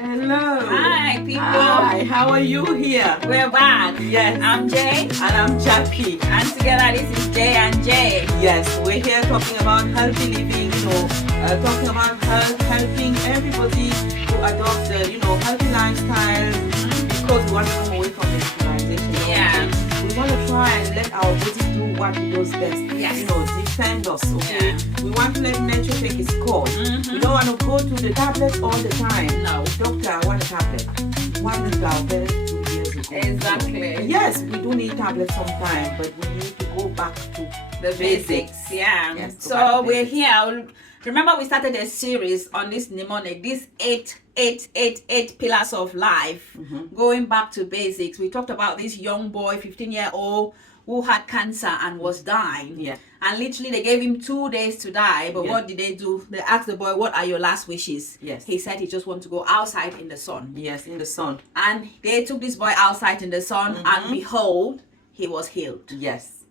Hello. Hi, people. Hi, how are you here? We're back. Yes. I'm Jay. And I'm Jackie. And together this is Jay and Jay. Yes, we're here talking about healthy living, talking about helping everybody to adopt healthy lifestyles because we want to come away from victimization. Yeah. We want to try and let our body do what it does best. Yes. Defend us, okay? Yeah. We want to let nature take its course. We don't want to go to the tablet all the time. No. Doctor, I want a tablet. What did our parents do years ago? Exactly. Yes, we do need tablets sometimes, but we need to go back to The basics. Yeah. Yes, So we're here. Remember, we started a series on this mnemonic, these eight pillars of life, going back to basics. We talked about this young boy, 15-year-old, who had cancer and was dying. Yeah. And literally they gave him 2 days to die. But what did they do? They asked the boy, what are your last wishes? Yes. He said he just wants to go outside in the sun. Yes, in the sun. And they took this boy outside in the sun, and behold, he was healed. Yes.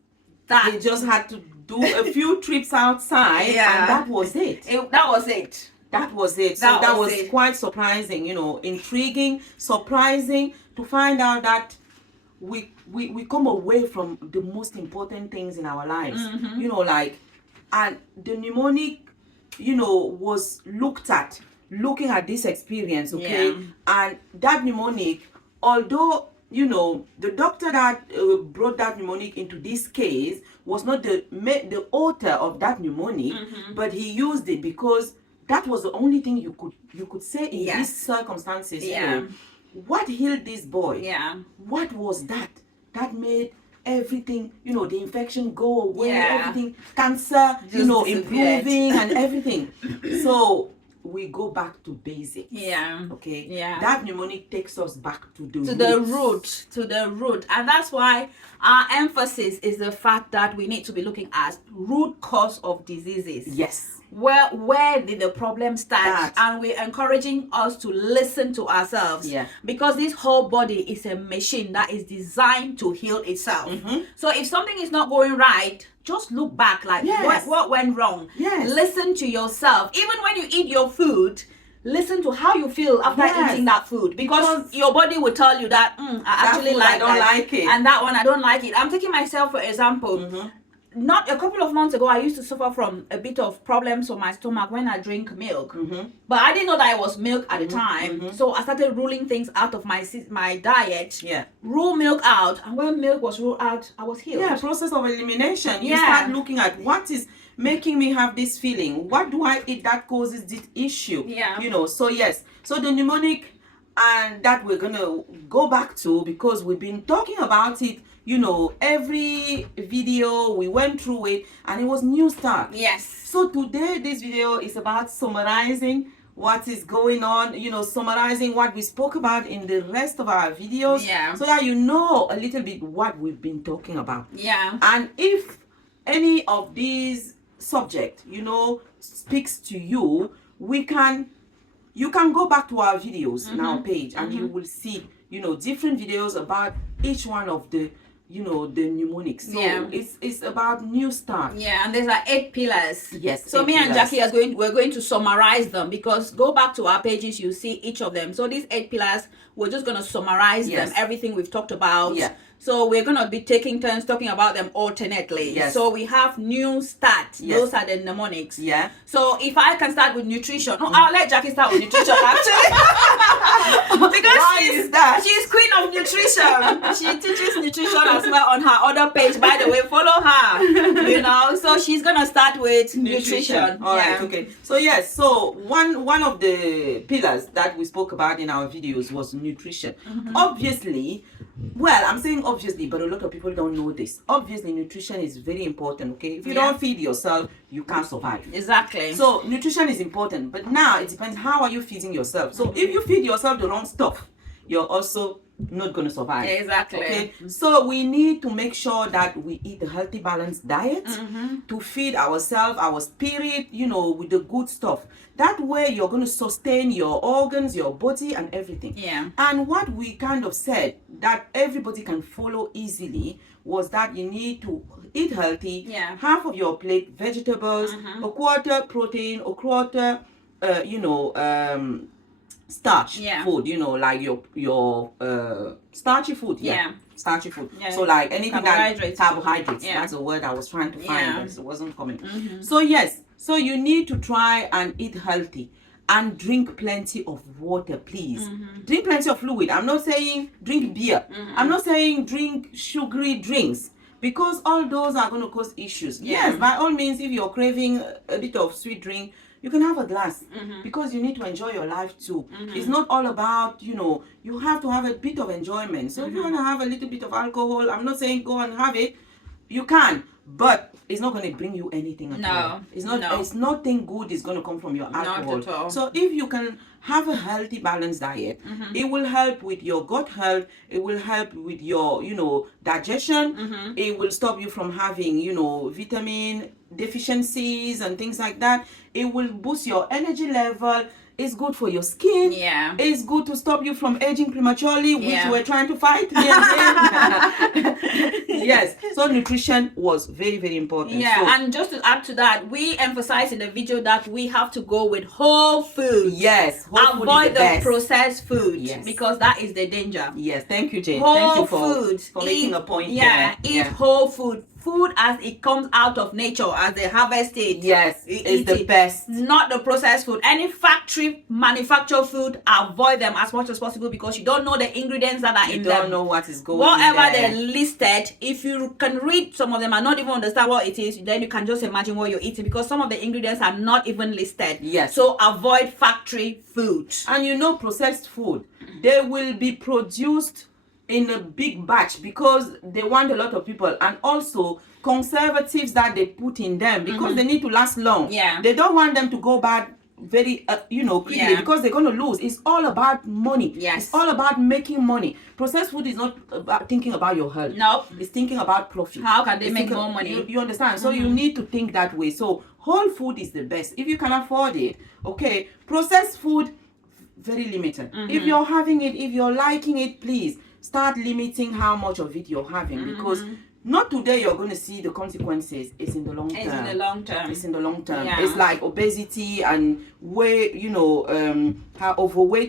That He just had to do a few trips outside, Yeah. and that was it. that was it. That was it. So That that was was it. quite surprising, intriguing, surprising to find out that we come away from the most important things in our lives. And the mnemonic, was looking at this experience, okay? Yeah. And that mnemonic, although the doctor that brought that mnemonic into this case was not the author of that mnemonic, but he used it because that was the only thing you could say in Yes. these circumstances. Yeah. What healed this boy? Yeah. What was that made everything, the infection go away, Yeah. everything, cancer, Just disappeared. improving and everything. So we go back to basics. Yeah. Okay. Yeah. That mnemonic takes us back to the root. And that's why our emphasis is the fact that we need to be looking at root cause of diseases. Yes. Where did the problem start? Start. And we're encouraging us to listen to ourselves. Yeah. Because this whole body is a machine that is designed to heal itself. So if something is not going right, just look back, like Yes. what went wrong. Yes. Listen to yourself. Even when you eat your food, listen to how you feel after Yes. eating that food, because your body will tell you that I actually food, like I don't that, like it. and that one I don't like it. I'm taking myself for example. Not a couple of months ago, I used to suffer from a bit of problems with my stomach when I drink milk. But I didn't know that it was milk at the time. So I started ruling things out of my diet. Yeah. Rule milk out. And when milk was ruled out, I was healed. Yeah, process of elimination. You Yeah. start looking at what is making me have this feeling. What do I eat that causes this issue? Yeah. So yes. So the mnemonic, and that we're gonna go back to because we've been talking about it, every video we went through it, and it was new start. Yes. So today this video is about summarizing what is going on, summarizing what we spoke about in the rest of our videos, Yeah. so that you know a little bit what we've been talking about. Yeah. And if any of these subject, speaks to you, you can go back to our videos in our page, and you will see, different videos about each one of the the mnemonics. So Yeah. it's about new start. Yeah, and there's 8 pillars. Yes, So 8 me and pillars. Jackie we're going to summarize them, because go back to our pages, you see each of them. So these 8 pillars, we're just going to summarize Yes. them, everything we've talked about. Yeah. So we're going to be taking turns talking about them alternately. Yes. So we have new start. Yes. Those are the mnemonics. Yeah. So if I can start with nutrition. No, I'll let Jackie start with nutrition actually. Because Why is that? she's queen of nutrition. She teaches nutrition as well on her other page. By the way, follow her. So she's gonna start with nutrition. All right, okay. So yes, so one of the pillars that we spoke about in our videos was nutrition. Obviously, well, I'm saying obviously, but a lot of people don't know this. Obviously, nutrition is very important, okay? If you Yeah. don't feed yourself, you can't survive. Exactly. So nutrition is important, but now it depends, how are you feeding yourself? So if you feed yourself the wrong stuff, you're also not going to survive. Exactly. Okay, so we need to make sure that we eat a healthy, balanced diet to feed ourselves, our spirit, with the good stuff. That way you're going to sustain your organs, your body, and everything. Yeah. And what we kind of said that everybody can follow easily was that you need to eat healthy. Yeah. Half of your plate vegetables, a quarter protein, a quarter starch Yeah. food, like your starchy food. Yeah. Starchy food. Yeah. So like anything Carbohydrates. carbohydrates. Yeah. That's the word I was trying to find, Yeah. but it wasn't coming. So yes, so you need to try and eat healthy and drink plenty of water, please. Drink plenty of fluid. I'm not saying drink beer. I'm not saying drink sugary drinks, because all those are going to cause issues. Yeah. Yes, by all means, if you're craving a bit of sweet drink, you can have a glass, because you need to enjoy your life too. It's not all about, you have to have a bit of enjoyment. So if you want to have a little bit of alcohol, I'm not saying go and have it. You can, but it's not going to bring you anything at all. It's not. No. It's nothing good is going to come from your alcohol. Not at all. So if you can have a healthy, balanced diet, it will help with your gut health. It will help with your, digestion. It will stop you from having, vitamin deficiencies and things like that. It will boost your energy level. It's good for your skin. Yeah. It's good to stop you from aging prematurely, which Yeah. we're trying to fight. Yes. So nutrition was very, very important. Yeah, So, and just to add to that, we emphasize in the video that we have to go with whole food. yes. Whole food is Avoid the best. processed food, Yes. because that is the danger. Yes. Thank you, Jane. Whole Thank you food. for making a point. Yeah, there. eat whole food. Food as it comes out of nature, as they harvest it. Yes, Eat it's the it. best. Not the processed food. Any factory manufactured food, avoid them as much as possible, because you don't know the ingredients that are You in don't them. know what is going Whatever on they're listed, if you can read some of them and not even understand what it is, then you can just imagine what you're eating, because some of the ingredients are not even listed. Yes. So avoid factory food. And processed food, they will be produced in a big batch because they want a lot of people, and also conservatives that they put in them, because they need to last long. Yeah. They don't want them to go bad very quickly, Yeah. because they're going to lose. It's all about money. Yes. It's all about making money. Processed food is not about thinking about your health. Nope. It's thinking about profit. How can they It's make thinking- more money? You understand? So you need to think that way. So whole food is the best if you can afford it. Okay, processed food, very limited. If you're having it, if you're liking it, please start limiting how much of it you're having, because not today you're going to see the consequences. It's in the long term. It's in the long term. It's in the long term. Yeah. It's like obesity and how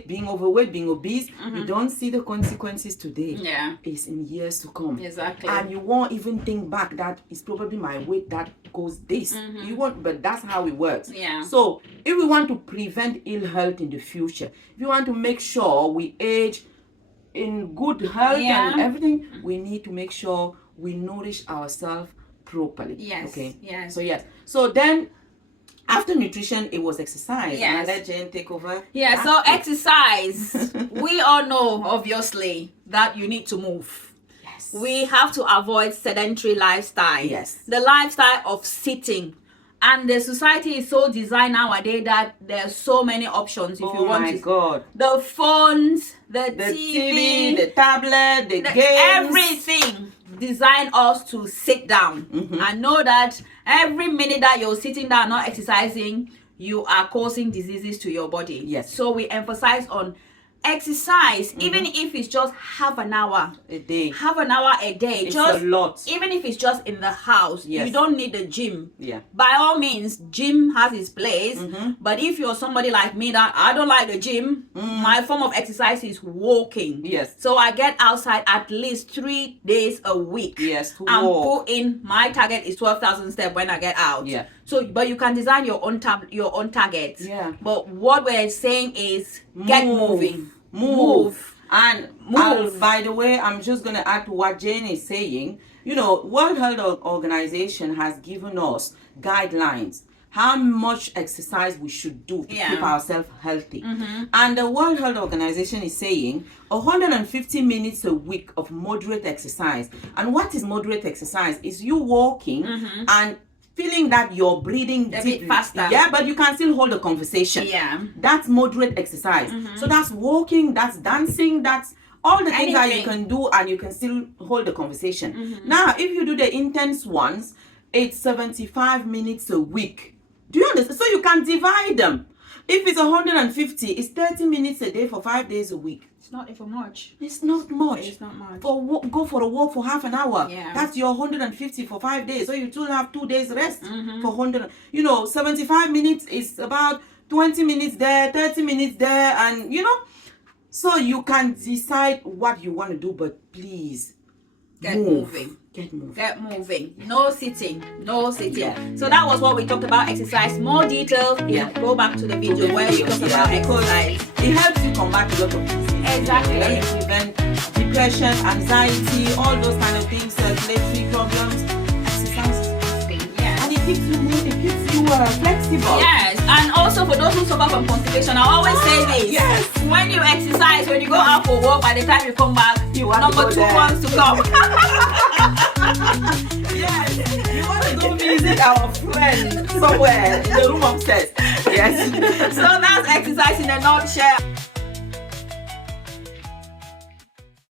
being overweight, being obese. You don't see the consequences today. Yeah. It's in years to come. Exactly. And you won't even think back that it's probably my weight that caused this. You won't, but that's how it works. Yeah. So if we want to prevent ill health in the future, if we want to make sure we age in good health and everything, we need to make sure we nourish ourselves properly. Yes. Okay. Yes. So then after nutrition, it was exercise. Yes. And I let Jane take over. Yeah, so exercise. We all know, obviously, that you need to move. Yes. We have to avoid sedentary lifestyle. Yes. The lifestyle of sitting. And the society is so designed nowadays that there's so many options if you want my to. God. The phones, the TV, the tablet, the games. everything designed us to sit down. And know that every minute that you're sitting down not exercising, you are causing diseases to your body. Yes. So we emphasize on exercise, even if it's just half an hour A day. a day. It's just a lot. even if it's just in the house. Yes. You don't need the gym. Yeah. By all means, gym has its place. But if you're somebody like me that I don't like the gym, my form of exercise is walking. Yes. So I get outside at least 3 days a week. Yes, to and walk. put in, my target is 12,000 steps when I get out. Yeah. So, but you can design your own target. Yeah. But what we're saying is get moving. Move. And Move. by the way, I'm just going to add to what Jane is saying. World Health Organization has given us guidelines how much exercise we should do to keep ourselves healthy. And the World Health Organization is saying 150 minutes a week of moderate exercise. And what is moderate exercise? Is you walking and feeling that you're breathing A deep, bit faster. Yeah, but you can still hold a conversation. Yeah. That's moderate exercise. So that's walking, that's dancing, that's all the things that you Anything. can do, and you can still hold the conversation. Now, if you do the intense ones, it's 75 minutes a week. Do you understand? So you can divide them. If it's 150, it's 30 minutes a day for 5 days a week. It's not even much. It's not much. It's not much. Go for a walk for half an hour. Yeah. That's your 150 for 5 days. So you still have 2 days rest for 100. 75 minutes is about 20 minutes there, 30 minutes there, and you know, so you can decide what you want to do, but please Get moving. No sitting. Yeah. So that was what we talked about exercise. More details, go back to the video where we talk about exercise. It helps you combat a lot of diseases. Exactly. It helps prevent depression, anxiety, all those kind of things, circulatory problems. Exercise is good. Yes. And it keeps you moving, it keeps you flexible. Yes, and also for those who suffer from constipation, I always say this. Yes. When you exercise, when you go out for work, by the time you come back, number 2 wants to come. Yes. You want to go visit our friend somewhere in the room upstairs. Yes. So that's exercise in a nutshell.